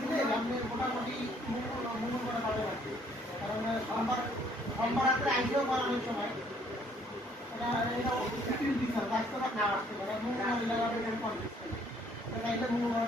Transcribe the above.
দিলে আপনি মোটামুটি মঙ্গলবার পাবে রাখতে, কারণ সোমবার রাত্রে আইসেও পারে অনেক সময়। এটা দিতে হবে, আসতে পারে না আসতে পারে, মঙ্গলবার এলাকা মঙ্গলবার